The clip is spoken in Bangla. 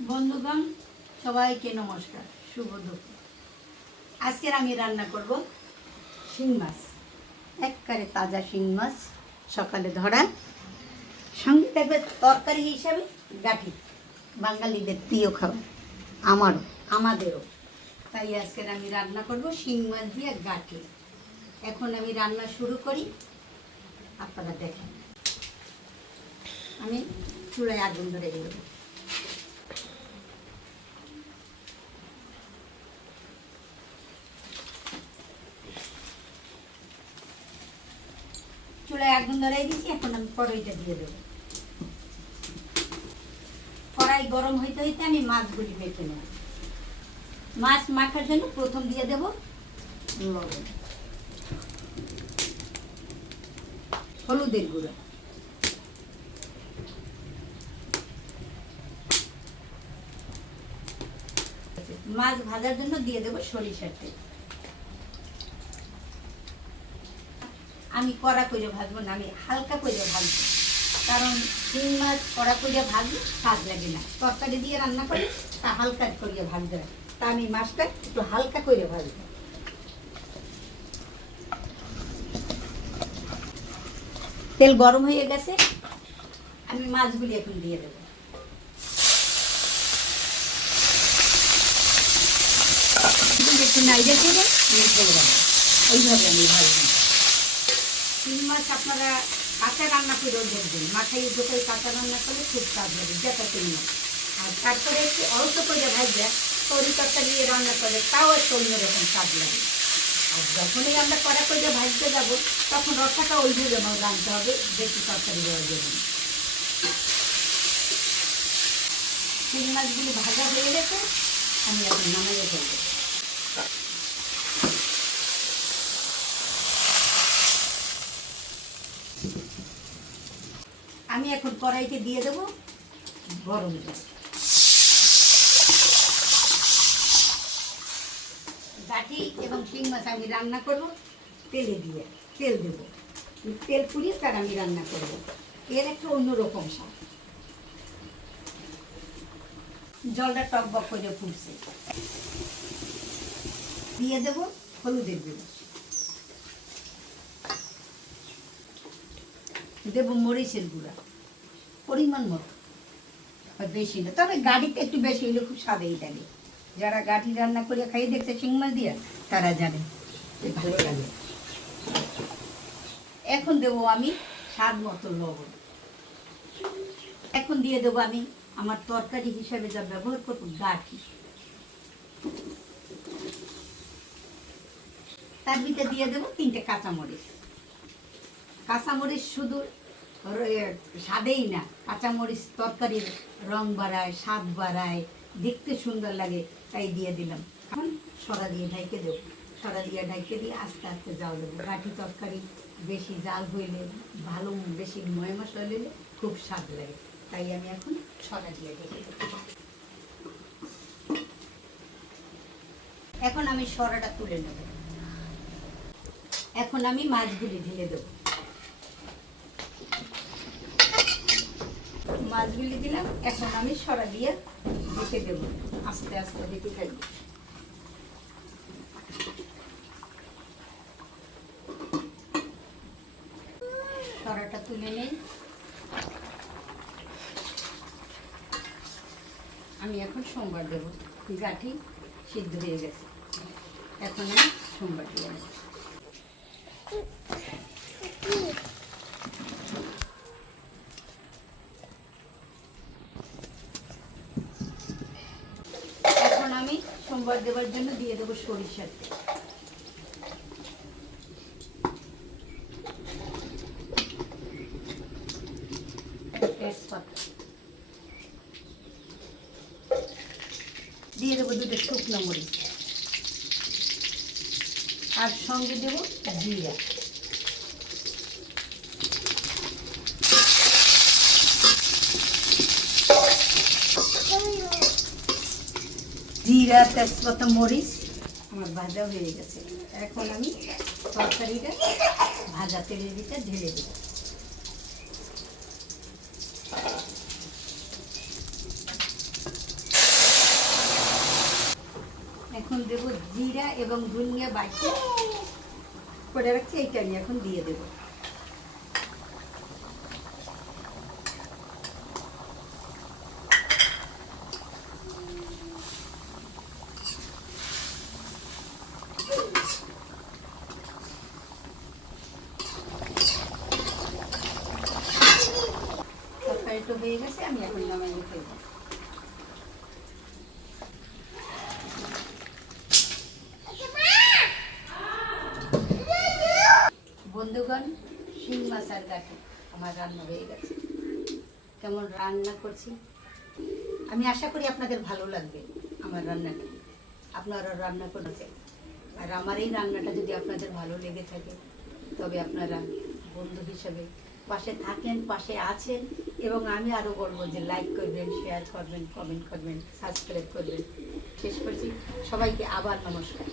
বন্ধুগণ সবাইকে নমস্কার, শুভ দুপুর। আজকের আমি রান্না করব শিং মাছ, একবারে তাজা শিং মাছ, সকালে ধরা। সঙ্গে থাকবে তরকারি হিসাবে গাঠি, বাঙালিদের প্রিয় খাবার, আমাদেরও। তাই আজকের আমি রান্না করব শিং মাছ দিয়ে গাঠি। এখন আমি রান্না শুরু করি, আপনারা দেখেন। আমি চুলায় আগুন ধরে দেব। চুলায় আগুন ধরাই দিয়েছি, এখন আমি কড়াইটা দিয়ে দেবো। কড়াই গরম হইতে হইতে আমি মাছগুলি মেখে নেব। মাছ মাখার জন্য প্রথম দিয়ে দেব লবণ, হলুদের গুঁড়া, মাছ ভাজার জন্য দিয়ে দেব সরিষার তেল। আমি কড়া করে ভাজবো না, আমি হালকা করে ভাজবো, কারণ শিং মাছ কড়া করে ভাজলে স্বাদ লাগে না। তরকারি দিয়ে রান্না করি তা হালকা করে ভাজতে হয়, তা আমি মাছটা একটু হালকা করে ভাজবো। তেল গরম হয়ে গেছে, আমি মাছগুলি এখন দিয়ে দেবো। একটু নাইজে করে ওইভাবে আমি ভাজবো। শিং মাছ আপনারা কাঁচা রান্না করেও দেখবেন, মাথায় যখন কাঁচা রান্না করলে খুব স্বাদ লাগে, যেটা শিং মাছ। আর তারপরে একটু অল্প করে ভাজা তরি তরকারি দিয়ে রান্না করে, তাও একটু অন্যরকম স্বাদ লাগে। আর যখনই আমরা কড়া করে ভাজতে যাব, তখন রসাটা ওইভাবে আমার রাঁধতে হবে, বেশি তরকারি দেওয়ার জন্য। শিং মাছগুলি ভাজা হয়ে গেছে, আমি এখন নামিয়ে ফেলবো। আমি এখন কড়াইতে দিয়ে দেবো গরম জল। গাঠি এবং শিং মাছ আমি রান্না করব তেলে দিয়ে, তেল দেব, তেল পুড়িয়ে তার আমি রান্না করব। এর একটা অন্যরকম স্বাদ। জলটা টকবক করে ফুটছে, দিয়ে দেব হলুদের গুঁড়ো, দেব মরিচের গুঁড়া পরিমাণ মতো, বেশি না, তবে গাড়িতে একটু বেশি হলে খুব স্বাদেই লাগে। যারা গাঠি রান্না করে খাইয়ে দেখছে শিং মাছ দিয়ে, তারা জানে ভালো লাগে। এখন দেবো আমি স্বাদ মতো লবণ। এখন দিয়ে দেবো আমি আমার তরকারি হিসাবে যা ব্যবহার করবো গাঠি। তার ভিতরে দিয়ে দেবো 3টে কাঁচামরিচ। কাঁচামরিচ শুধু স্বাদেই না, কাঁচামরিচ তরকারির রং বাড়ায়, স্বাদ বাড়ায়, দেখতে সুন্দর লাগে, তাই দিয়ে দিলাম। এখন সরা দিয়ে ঢাইকে দেবো। সরা দিয়ে ঢাইকে দিয়ে আস্তে আস্তে জাল দেবো। গাঠি তরকারি বেশি জাল হইলে ভালো, বেশি ময় মশলা দিলে খুব স্বাদ লাগে, তাই আমি এখন সরা দিয়ে ঢেকে দেবো। এখন আমি সরাটা তুলে নেব। এখন আমি মাছগুলি ঢেলে দেবো। মাছগুলি দিলাম, এখন আমি সরা দিয়ে ঢেকে দেবো, আস্তে আস্তে ঢেকে থাকবো। সরাটা তুলে নেই, আমি এখন সোমবার দেবো। গাঠি সিদ্ধ হয়ে গেছে, এখন আমি সোমবার দিয়ে নেব। এখন আমি সোমবার দেওয়ার জন্য দিয়ে দেবো সরিষার তেল, তেজপাতা, দিয়ে দেবো 2টে শুকনো মরিচ, আর সঙ্গে দেবো জিরা। জিরা, তেজপাতা, মরিচ আমার ভাজা হয়ে গেছে। এখন আমি তরকারিটা ভাজা তেলের ভিতরে ঢেলে দেবো। এখন দেবো জিরা এবং ধনিয়া বাটি করে রাখছি, এইটা আমি এখন দিয়ে দেবো। তরকারিটা হয়ে গেছে, আমি এখন নামাইয়ে ফেলবো। বন্ধুগণ, শিং মাছ আর কাঠি আমার রান্না হয়ে গেছে। কেমন রান্না করছি আমি আশা করি আপনাদের ভালো লাগবে আমার রান্নাটা। আপনারা রান্না করেছেন, আর আমার এই রান্নাটা যদি আপনাদের ভালো লেগে থাকে তবে আপনারা বন্ধু হিসেবে পাশে থাকেন, পাশে আছেন, এবং আমি আরও বলবো যে লাইক করবেন, শেয়ার করবেন, কমেন্ট করবেন, সাবস্ক্রাইব করবেন। শেষ করছি, সবাইকে আবার নমস্কার।